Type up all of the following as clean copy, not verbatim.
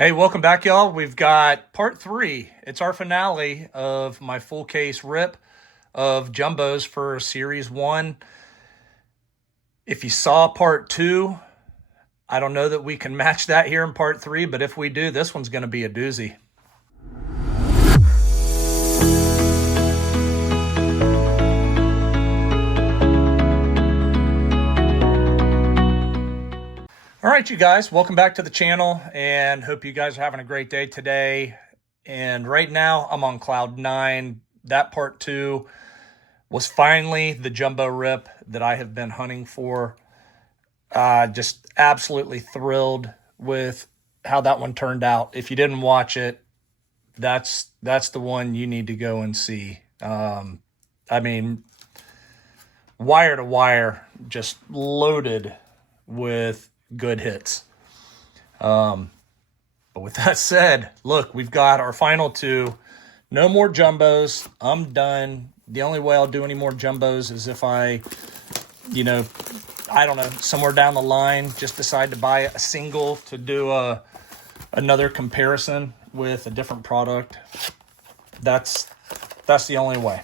Hey, welcome back, y'all. We've got part three. It's our finale of my full case rip of jumbos for series one. If you saw part two, I don't know that we can match that here in part three, but if we do, this one's going to be a doozy. All right, you guys, welcome back to the channel and hope you guys are having a great day today. And right now I'm on cloud nine. That part two was finally the jumbo rip that I have been hunting for. Just absolutely thrilled with how that one turned out. If you didn't watch it, that's the one you need to go and see. I mean, wire to wire, just loaded with good hits. But with that said, look, we've got our final two. No more jumbos. I'm done. The only way I'll do any more jumbos is if I don't know, somewhere down the line, just decide to buy a single to do another comparison with a different product. That's the only way.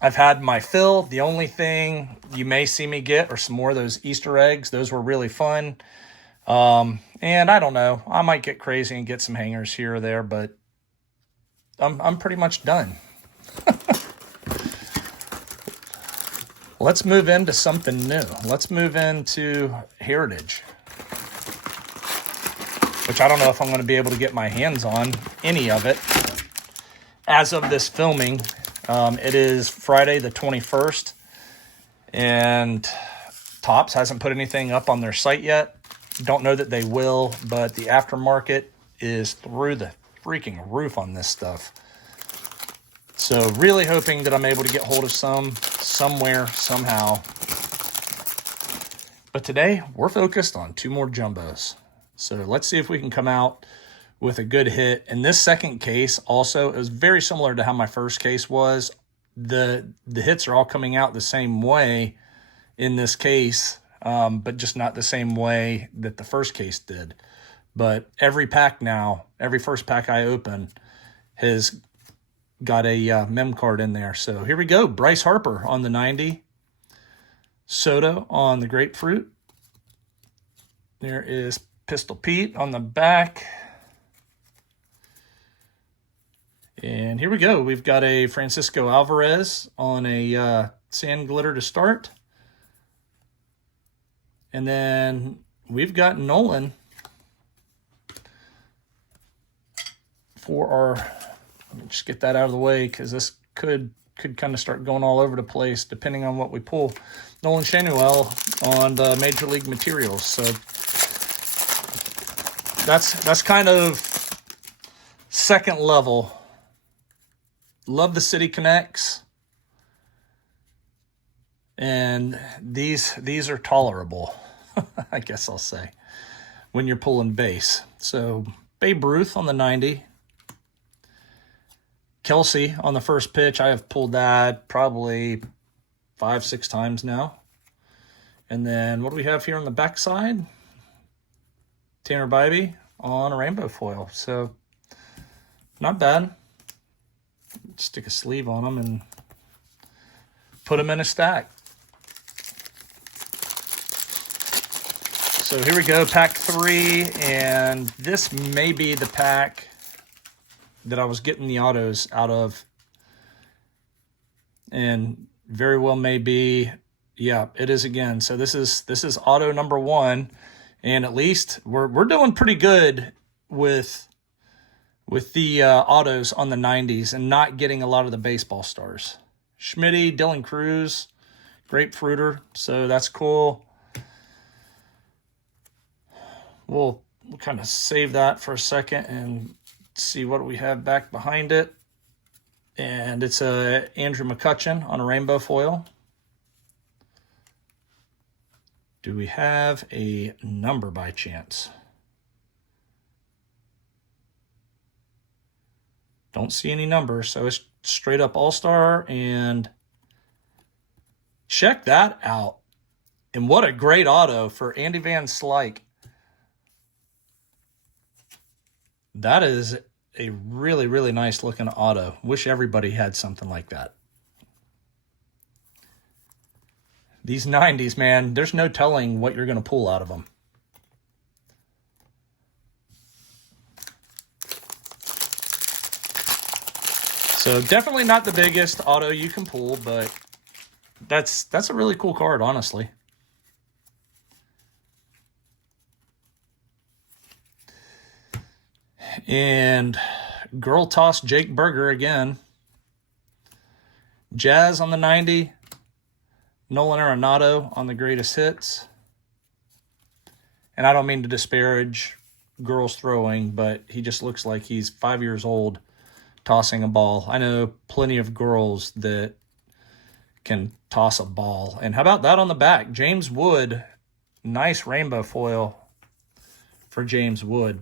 I've had my fill. The only thing you may see me get are some more of those Easter eggs. Those were really fun. And I don't know, I might get crazy and get some hangers here or there, but I'm pretty much done. Let's move into something new. Let's move into Heritage, which I don't know if I'm going to be able to get my hands on any of it. As of this filming, it is Friday the 21st, and Topps hasn't put anything up on their site yet. Don't know that they will, but the aftermarket is through the freaking roof on this stuff. So really hoping that I'm able to get hold of some somewhere, somehow. But today, we're focused on two more jumbos. So let's see if we can come out with a good hit. And this second case also is very similar to how my first case was. The hits are all coming out the same way in this case, but just not the same way that the first case did. But every pack now, every first pack I open has got a mem card in there. So here we go. Bryce Harper on the 90. Soto on the grapefruit. There is Pistol Pete on the back. And here we go. We've got a Francisco Alvarez on a sand glitter to start. And then we've got Nolan for our, let me just get that out of the way because this could kind of start going all over the place depending on what we pull. Nolan Schanuel on the Major League Materials. So that's kind of second level. Love the City Connects. And these are tolerable, I guess I'll say, when you're pulling base. So Babe Ruth on the 90. Kelsey on the first pitch. I have pulled that probably 5-6 times now. And then what do we have here on the back side? Tanner Bybee on a rainbow foil. So not bad. Stick a sleeve on them and put them in a stack. So here we go, pack 3, and this may be the pack that I was getting the autos out of, and very well may be. Yeah, it is again. So this is auto number 1, and at least we're doing pretty good with the autos on the 90s and not getting a lot of the baseball stars. Schmitty, Dylan Cruz, Grapefruiter, so that's cool. We'll kind of save that for a second and see what we have back behind it. And it's a Andrew McCutchen on a rainbow foil. Do we have a number by chance? Don't see any numbers, so it's straight up all-star. And check that out. And what a great auto for Andy Van Slyke. That is a really, really nice looking auto. Wish everybody had something like that. These 90s, man, there's no telling what you're going to pull out of them. So definitely not the biggest auto you can pull, but that's a really cool card, honestly. And Girl Toss Jake Berger again. Jazz on the 90. Nolan Arenado on the greatest hits. And I don't mean to disparage girls throwing, but he just looks like he's 5 years old tossing a ball. I know plenty of girls that can toss a ball. And how about that on the back? James Wood. Nice rainbow foil for James Wood.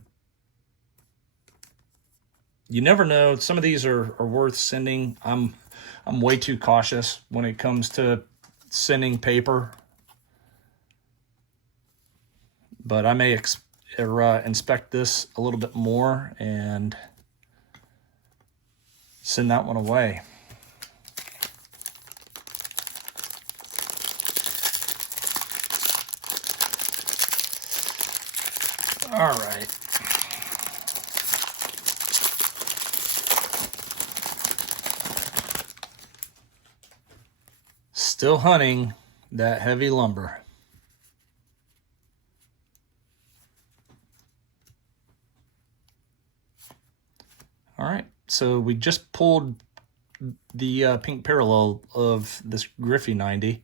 You never know. Some of these are worth sending. I'm way too cautious when it comes to sending paper. But I may inspect this a little bit more and send that one away. All right. Still hunting that heavy lumber. All right, so we just pulled the pink parallel of this Griffey 90.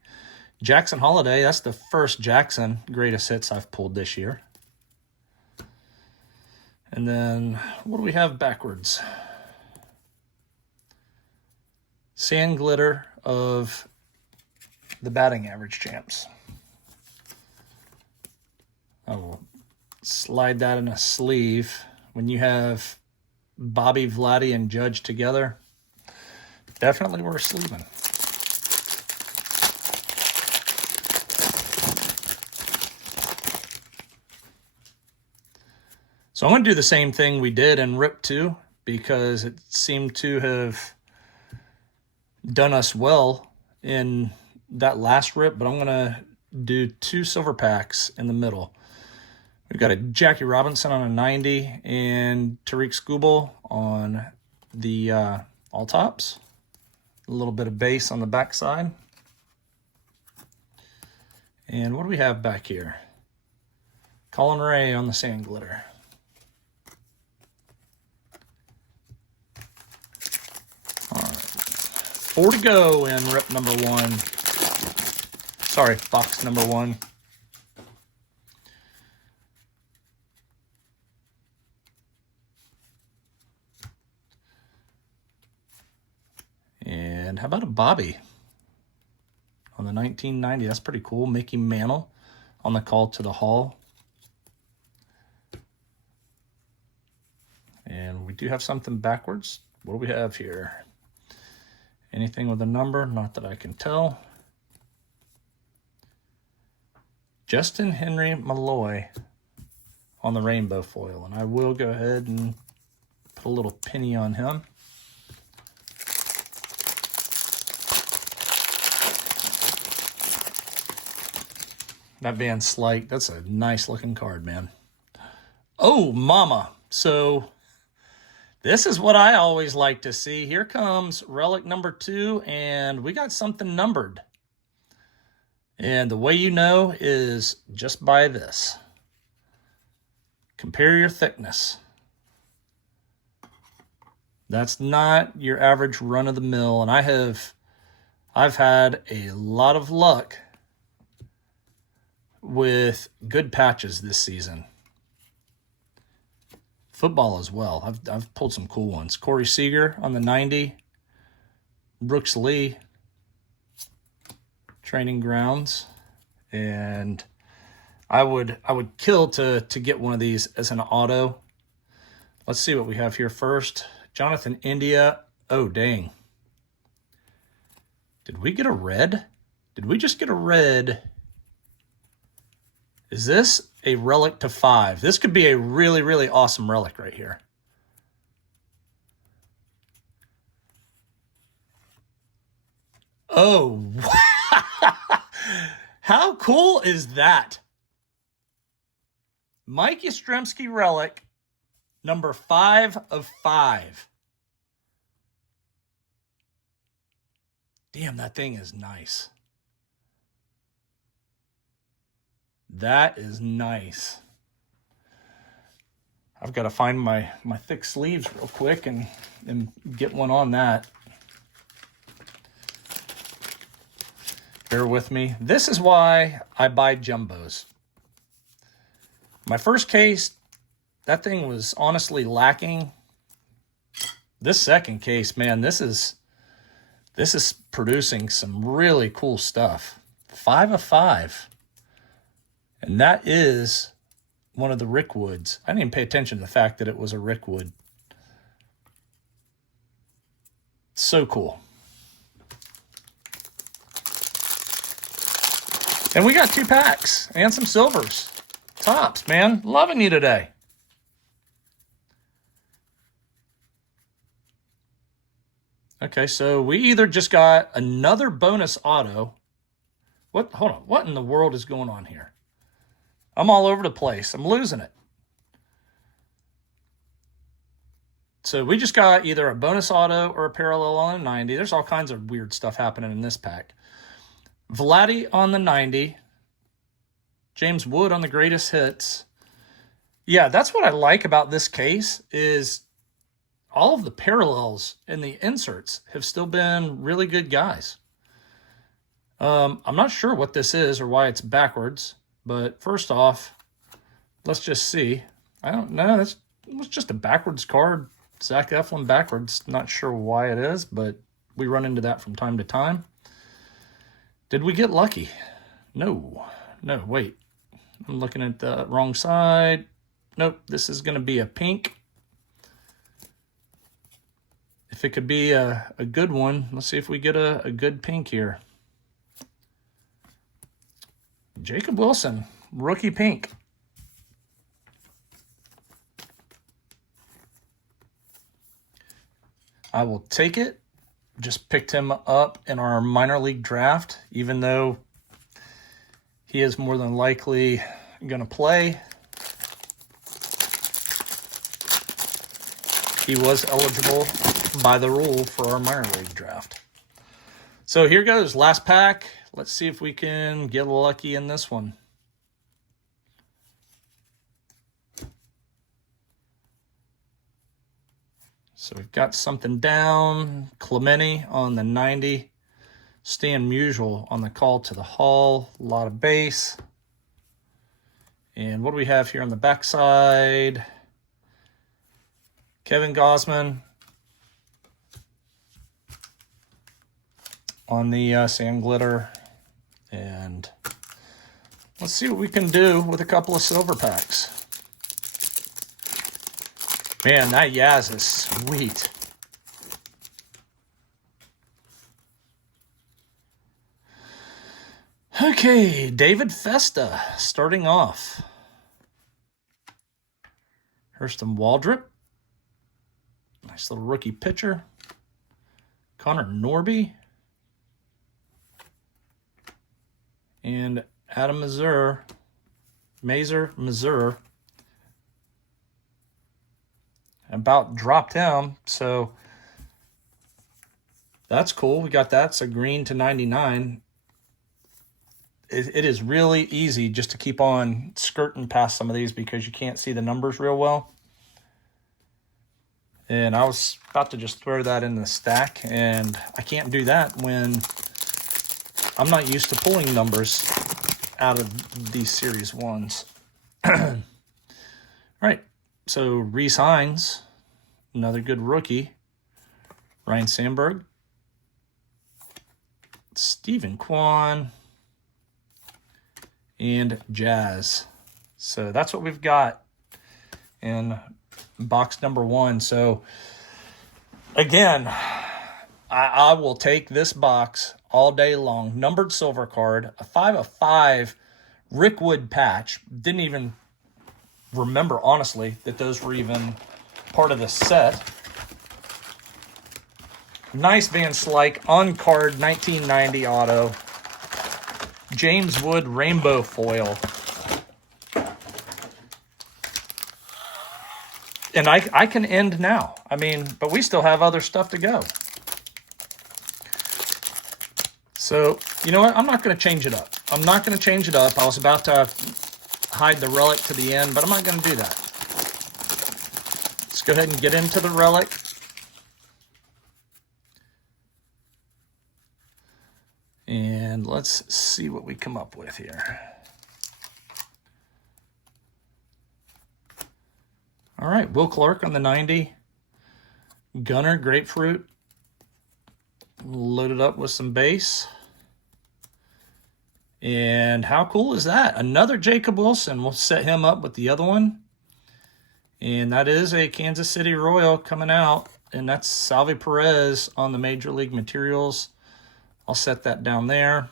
Jackson Holiday, that's the first Jackson greatest hits I've pulled this year. And then what do we have backwards? Sand glitter of the batting average champs. I will slide that in a sleeve. When you have Bobby, Vladdy, and Judge together, definitely worth sleeving. So I'm going to do the same thing we did in Rip 2 because it seemed to have done us well in that last rip, but I'm going to do 2 silver packs in the middle. We've got a Jackie Robinson on a 90 and Tariq Skubal on the all tops. A little bit of base on the back side. And what do we have back here? Colin Ray on the sand glitter. All right. 4 to go in rip number 1. Sorry, box number 1. And how about a Bobby on the 1990? That's pretty cool. Mickey Mantle on the call to the hall. And we do have something backwards. What do we have here? Anything with a number? Not that I can tell. Justin Henry Malloy on the rainbow foil. And I will go ahead and put a little penny on him. That Van Slyke, that's a nice looking card, man. Oh, mama. So this is what I always like to see. Here comes relic number 2, and we got something numbered. And the way you know is just by this. Compare your thickness. That's not your average run-of-the-mill, and I've had a lot of luck with good patches this season. Football as well. I've pulled some cool ones. Corey Seager on the 90. Brooks Lee. Training grounds. And I would kill to get one of these as an auto. Let's see what we have here first. Jonathan India. Oh, dang. Did we get a red? Did we just get a red Is this a relic to 5? This could be a really, really awesome relic right here. Oh, how cool is that? Mike Yastrzemski relic, number 5 of 5. Damn, that thing is nice. That is nice. I've got to find my thick sleeves real quick and get one on that. Bear with me. This is why I buy jumbos. My first case, that thing was honestly lacking. This second case, man, this is producing some really cool stuff. 5 of 5. And that is one of the Rickwoods. I didn't even pay attention to the fact that it was a Rickwood. So cool. And we got 2 packs and some silvers. Tops, man. Loving you today. Okay, so we either just got another bonus auto. Hold on. What in the world is going on here? I'm all over the place. I'm losing it. So we just got either a bonus auto or a parallel on the 90. There's all kinds of weird stuff happening in this pack. Vladdy on the 90. James Wood on the greatest hits. Yeah, that's what I like about this case is all of the parallels and the inserts have still been really good guys. I'm not sure what this is or why it's backwards. But first off, let's just see. I don't know. It was just a backwards card. Zach Eflin backwards. Not sure why it is, but we run into that from time to time. Did we get lucky? No. No, wait. I'm looking at the wrong side. Nope, this is going to be a pink. If it could be a good one, let's see if we get a good pink here. Jacob Wilson, rookie pink. I will take it. Just picked him up in our minor league draft, even though he is more than likely going to play. He was eligible by the rule for our minor league draft. So here goes, last pack. Let's see if we can get lucky in this one. So we've got something down. Clemente on the 90. Stan Musial on the call to the Hall. A lot of base. And what do we have here on the backside? Kevin Gausman on the sand glitter. And let's see what we can do with a couple of silver packs. Man, that Yaz is sweet. Okay, David Festa starting off. Hurston Waldrop. Nice little rookie pitcher. Connor Norby. And Adam Mazur. About dropped him, so that's cool. We got that. It's a green to 99. It is really easy just to keep on skirting past some of these because you can't see the numbers real well. And I was about to just throw that in the stack, and I can't do that when I'm not used to pulling numbers out of these series ones. All right, so Reese Hines, another good rookie. Ryan Sandberg. Stephen Kwan. And Jazz. So that's what we've got in box number 1. So again, I will take this box all day long. Numbered silver card, a 5 of 5 Rick Wood patch. Didn't even remember, honestly, that those were even part of the set. Nice Van Slyke on-card 1990 auto. James Wood rainbow foil. And I can end now. I mean, but we still have other stuff to go. So, you know what? I'm not going to change it up. I'm not going to change it up. I was about to hide the relic to the end, but I'm not going to do that. Let's go ahead and get into the relic. And let's see what we come up with here. All right, Will Clark on the 90. Gunner, Grapefruit. Loaded up with some base. And how cool is that? Another Jacob Wilson. We'll set him up with the other one. And that is a Kansas City Royal coming out. And that's Salvi Perez on the Major League Materials. I'll set that down there.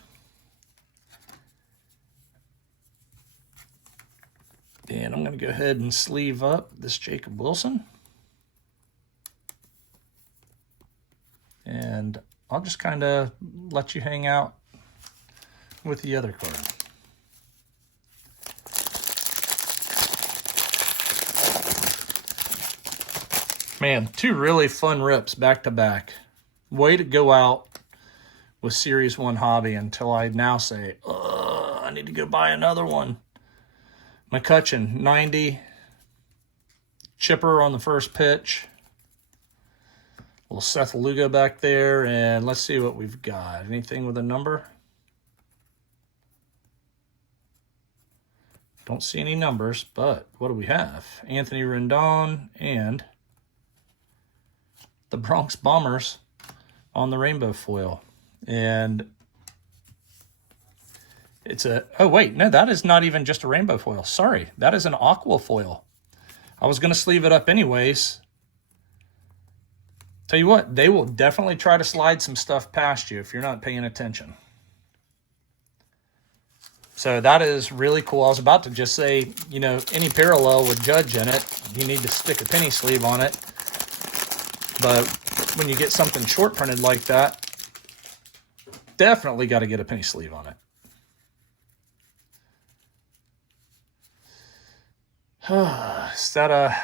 And I'm going to go ahead and sleeve up this Jacob Wilson. And I'll just kind of let you hang out with the other card. Man, two really fun rips back to back. Way to go out with Series 1 Hobby until I now say, I need to go buy another one. McCutchen, 90. Chipper on the first pitch. Little Seth Lugo back there. And let's see what we've got. Anything with a number? Don't see any numbers, but what do we have? Anthony Rendon and the Bronx Bombers on the rainbow foil. And it's a, oh wait, no, that is not even just a rainbow foil. Sorry, that is an aqua foil. I was going to sleeve it up anyways. Tell you what, they will definitely try to slide some stuff past you if you're not paying attention. So that is really cool. I was about to just say, you know, any parallel with Judge in it, you need to stick a penny sleeve on it. But when you get something short printed like that, definitely got to get a penny sleeve on it. Is that a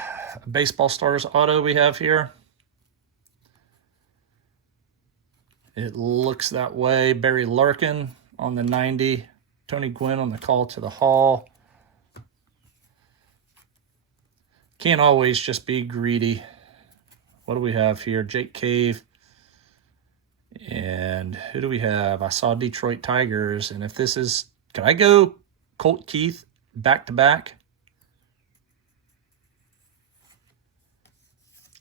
Baseball Stars auto we have here? It looks that way. Barry Larkin on the 90. Tony Gwynn on the call to the Hall. Can't always just be greedy. What do we have here? Jake Cave. And who do we have? I saw Detroit Tigers. And if this is, can I go Colt Keith back to back?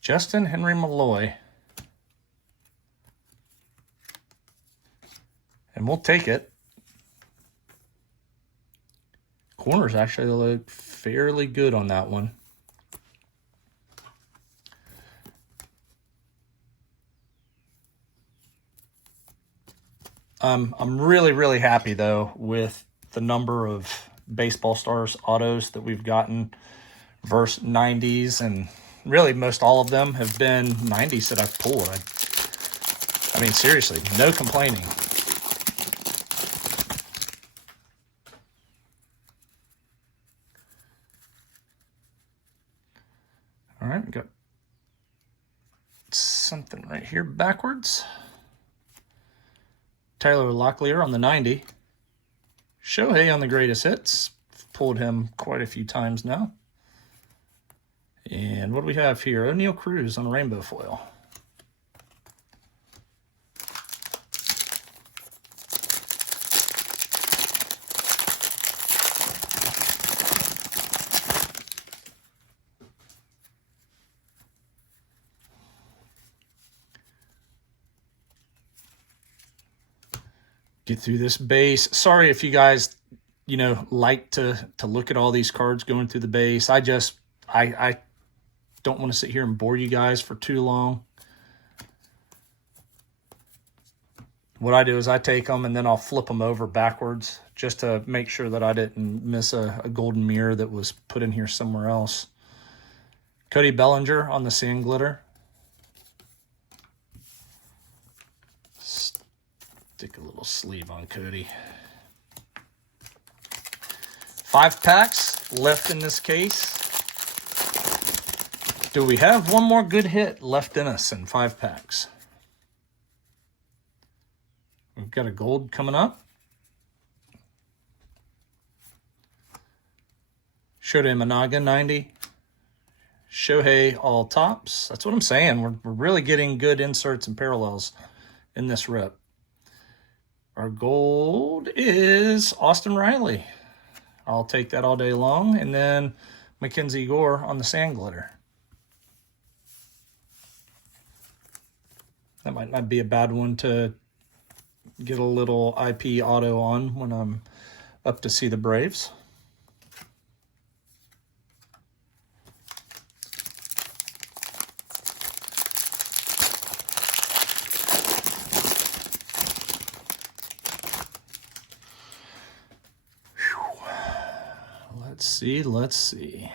Justin Henry Malloy. And we'll take it. Corners actually look fairly good on that one. I'm really, really happy, though, with the number of Baseball Stars autos that we've gotten versus 90s. And really, most all of them have been 90s that I've pulled. I mean, seriously, no complaining. All right, we got something right here backwards. Tyler Locklear on the 90. Shohei on the greatest hits. Pulled him quite a few times now. And what do we have here? O'Neal Cruz on a rainbow foil. Get through this base. Sorry if you guys, you know, like to look at all these cards going through the base. I don't want to sit here and bore you guys for too long. what I do is I take them and then I'll flip them over backwards just to make sure that I didn't miss a golden mirror that was put in here somewhere else. Cody Bellinger on the sand glitter. Stick a little sleeve on Cody. 5 packs left in this case. Do we have one more good hit left in us in 5 packs? We've got a gold coming up. Shohei Managa 90. Shohei all tops. That's what I'm saying. We're really getting good inserts and parallels in this rip. Our gold is Austin Riley. I'll take that all day long. And then Mackenzie Gore on the sand glitter. That might not be a bad one to get a little IP auto on when I'm up to see the Braves. Let's see.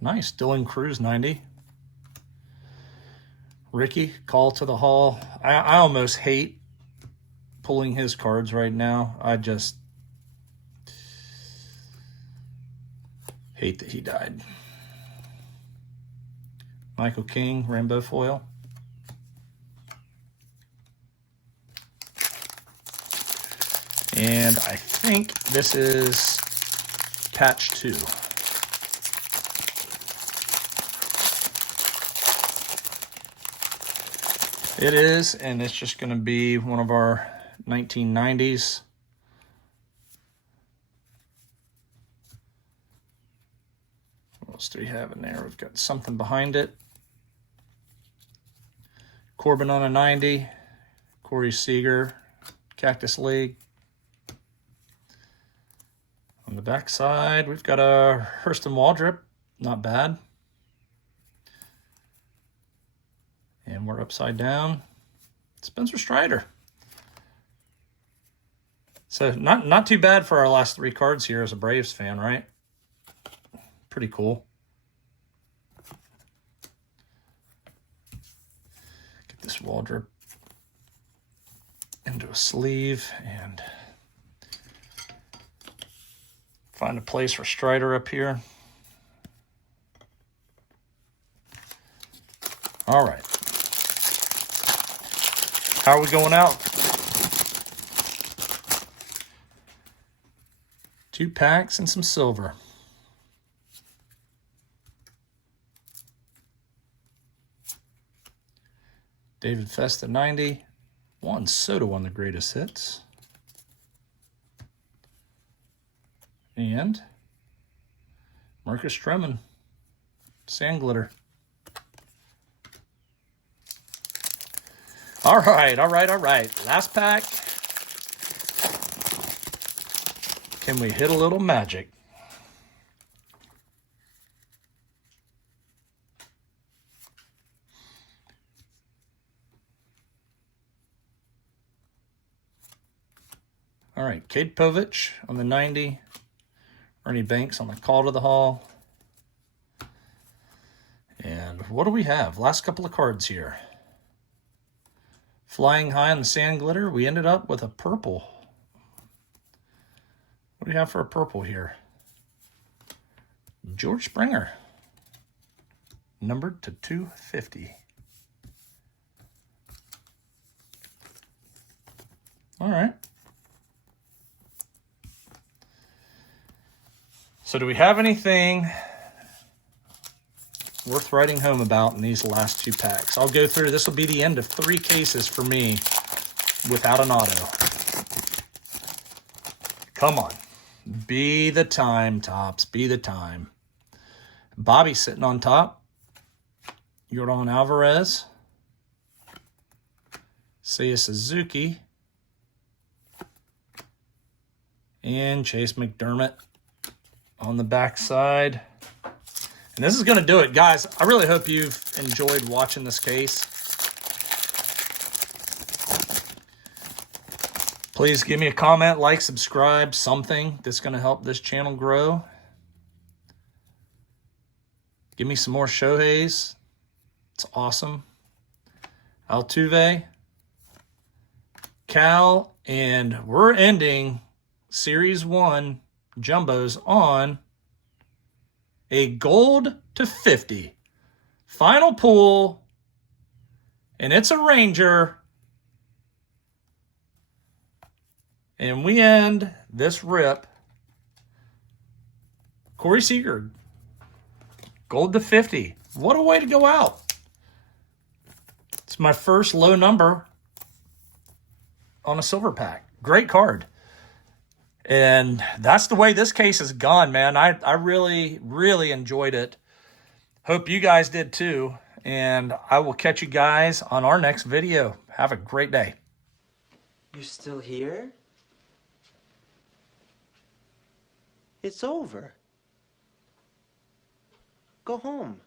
Nice, Dylan Cruz 90. Ricky, call to the hall. I almost hate pulling his cards right now. I just hate that he died. Michael King, rainbow foil. And I think this is patch 2. It is, and it's just going to be one of our 1990s. What else do we have in there? We've got something behind it. Corbin on a 90. Corey Seager, Cactus League. On the back side, we've got a Hurston Waldrop, not bad. And we're upside down. Spencer Strider. So not too bad for our last 3 cards here as a Braves fan, right? Pretty cool. Get this Waldrop into a sleeve and find a place for Strider up here. All right. How are we going out? 2 packs and some silver. David Festa 90. Juan Soto on the greatest hits. And Marcus Stroman, sand glitter. All right. Last pack. Can we hit a little magic? All right, Cade Povich on the 90. Ernie Banks on the call to the hall. And what do we have? Last couple of cards here. Flying high on the sand glitter. We ended up with a purple. What do we have for a purple here? George Springer. Numbered to 250. All right. So do we have anything worth writing home about in these last 2 packs? I'll go through. This will be the end of 3 cases for me without an auto. Come on. Be the time, Topps. Be the time. Bobby sitting on top. Yordan Alvarez. Seiya Suzuki. And Chase McDermott on the back side. And this is going to do it, guys. I really hope you've enjoyed watching this case. Please give me a comment, like, subscribe, something that's going to help this channel grow. Give me some more Shoheis. It's awesome. Altuve, Cal, and we're ending Series 1 Jumbos on a gold to 50. Final pull, and it's a Ranger. And we end this rip. Corey Seager, gold to 50. What a way to go out. It's my first low number on a silver pack. Great card. And that's the way this case has gone, man. I really, really enjoyed it. Hope you guys did too. And I will catch you guys on our next video. Have a great day. You're still here? It's over. Go home.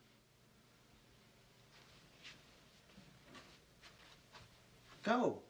Go.